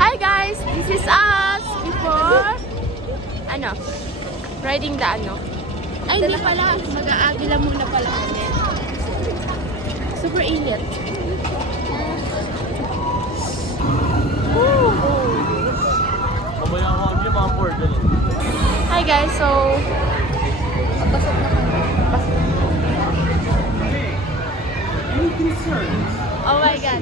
Hi guys, this is us before riding the ay hindi pala, mag-aagila muna pala kami. Super init. Hi guys, so pasok na kami. Oh my god.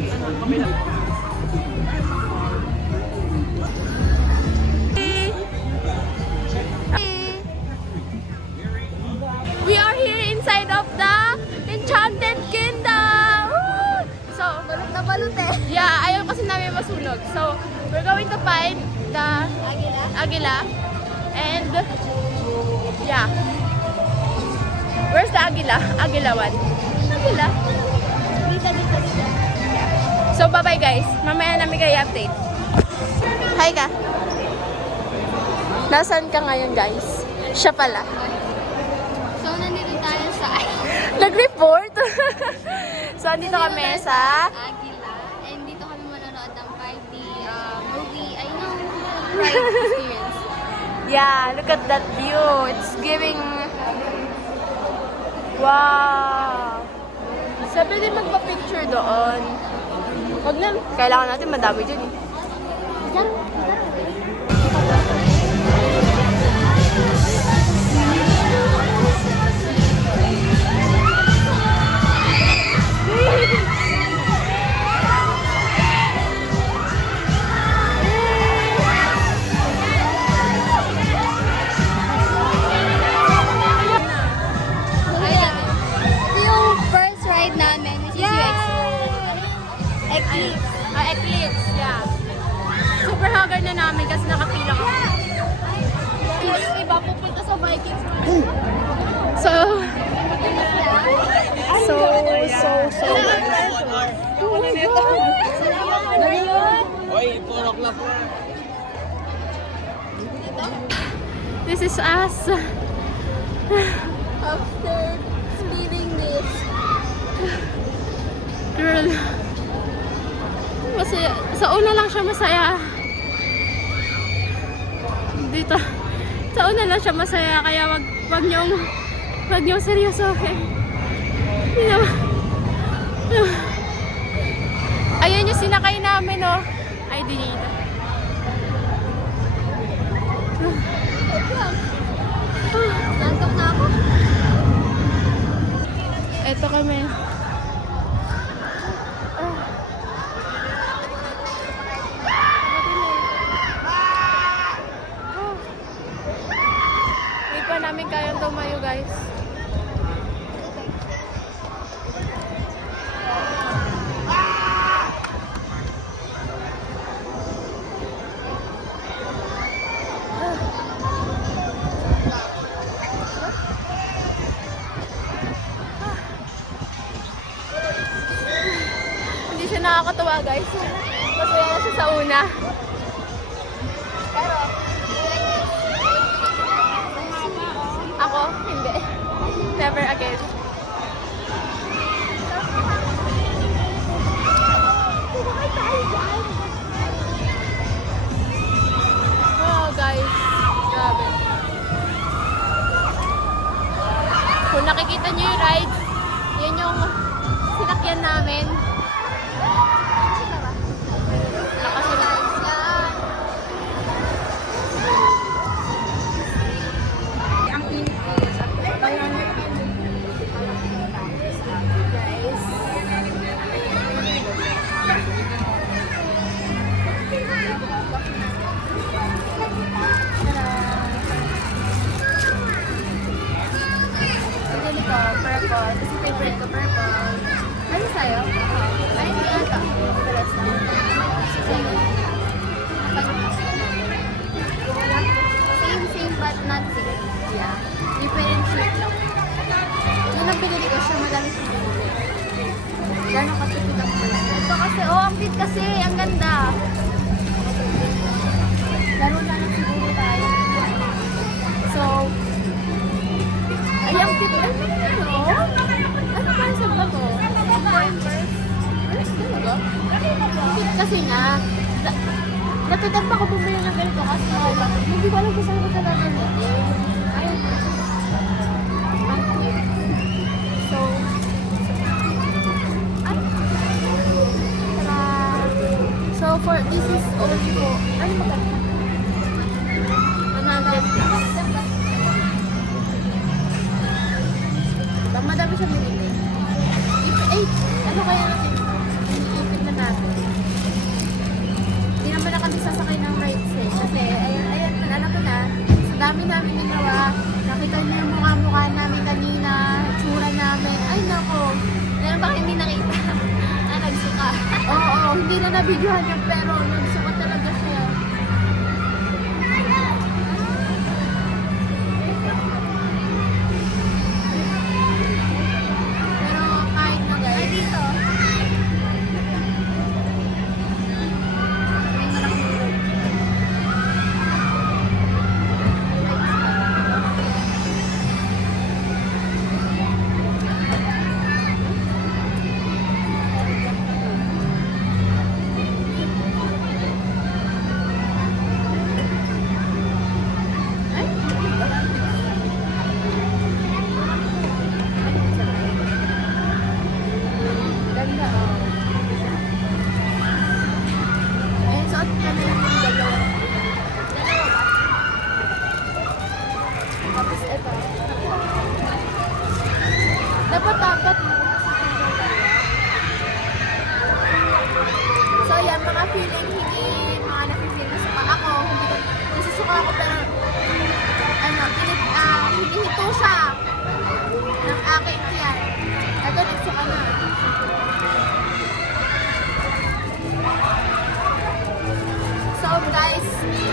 We are here inside of the Enchanted Kingdom. Woo! So, balot na balot eh. Yeah, ayaw kasi namin masunog. So, we're going to find the Agila. And yeah. Where's the Agila? Agila one. Agila. Dito. So, bye-bye guys. Mamaya namin kayo update. Hi ka. Nasaan ka ngayon guys? Siya pala. So, nandito tayo sa Nag-report? So, andito kami sa Agila. And dito kami manonood ng 5D movie. I know, ride experience. yeah, look at that view. It's giving... Wow! Sabi din magpa-picture doon. Wag na. Kailangan natin madami dun eh. Ito yung first ride namin, which is Eclipse. Eclipse, yeah. Super haggard na namin kasi nakapila kami. Yung iba pupunta sa Vikings. So, this is us. After speeding this. Girl. Masaya. Sa una lang siya masaya. Dito. Sa una lang siya masaya. Kaya wag niyong seryosohin. You know? Ayun yung sinakay namin, oh. Ay, dinito. Nantok na ako. Eto kami. Hindi pa namin kayang tumayo, guys. Hindi siya nakakatawa, guys. Masaya na siya sa una. Pero, Ako, hindi. Never again. Oh, guys. Grabe. Kung nakikita niyo yung ride, yan yung sinakyan namin. Lakas yun. Purple. Kasi favorite ko purple. Ano sa'yo? Ay, hindi ata. Paras na. Same but not same. Yeah. Different shape lang. Nung nagpinili ko siya, madami siya pinili. Gano'n katipid ang pala. Ito kasi, ang cute kasi. Ang ganda. Laro na lang siguro tayo. So, ay, ang cute. Ano ba sa ba to? kasi nga, natatampa ko bumili ng ganito kasi hindi ko alam kung saan ko talaga gamitin. Ayun. Ang quick. So, so for this is only po, ano maganda? 100 plus. Diba, madami siya binili. Ano kaya natin? Iipit na natin. Hindi naman na kami sasakay ng rides eh. Kasi, ayan, alam ko na, sa dami namin ginawa, nakita niyo yung mukha namin kanina, tsura namin. Ay, nako. Meron bang hindi nakita? Nagsuka. Oo, hindi na nabidyohan yun, pero nagsukat talaga siya. Pero kahit na guys. Ay, dito. May malaking road. Ganda oh. Ayun, suot niya na yung dalawa. Tapos ito. Dapat mo. So yan, mga feeling hindi, mga nafe-feel na suka ako. Hindi ko, nasusuka ako pero hinihito siya ng aking tiyan. Ito, nagsuka na. So guys,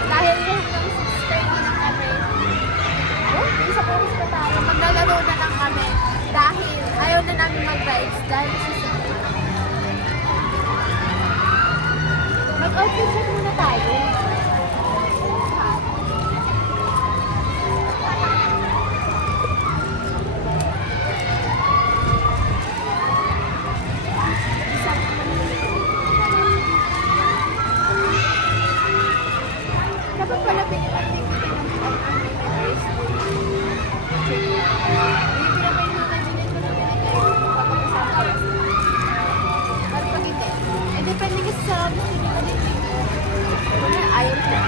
dahil hanggang 6:30 lang kami, isa po pa tayo, maglalaro na lang kami dahil ayaw na namin mag-rides dahil mag-outfit check muna tayo. Dapat pala pinipagpipin namin ang aming bracelet. Hindi pinapay mga kandidat ko na pinagay. Papakasama ko. Para pag hindi. Eh, depende kasi sa gusto niyo pa din. Wala, ayaw na.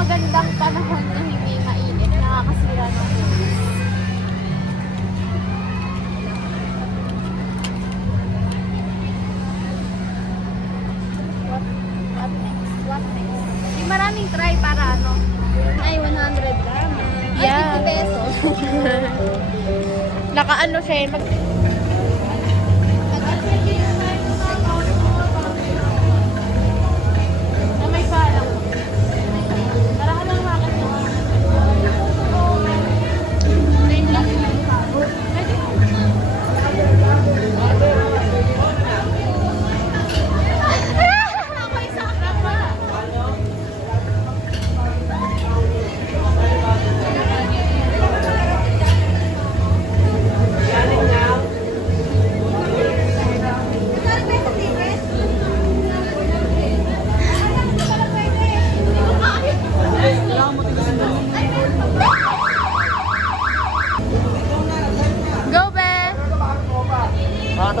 Magandang panahon na hindi mainit, nakakasira ng bulis. What next? What next? May maraming try para ano. Ay, 100 lang. Yeah. Ay, 50 pesos. Nakaano siya eh. May parang. Para ka lang makakasuha. Galing na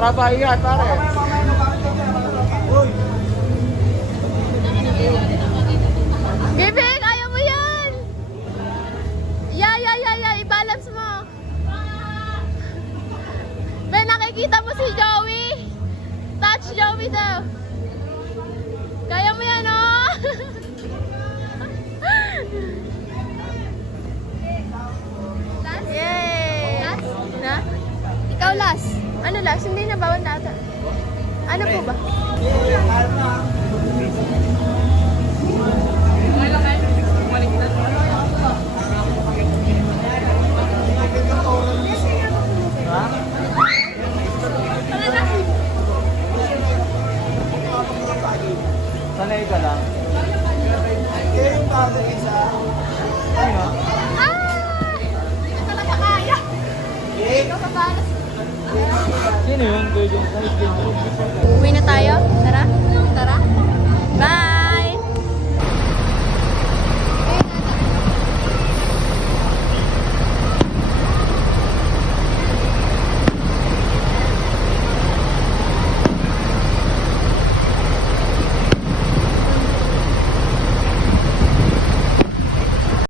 Trapa yan, pare. Bibig, ayaw mo yan! Yeah, i-balance mo. Ben, nakikita mo si Joey? Touch Joey daw. Kaya mo yan, oh! Yay! Na? Ikaw last. Ano last? Hindi na bawal na ata. Ano po ba? Sanay ka lang. Sino yung side game? Uwi na tayo? Tara.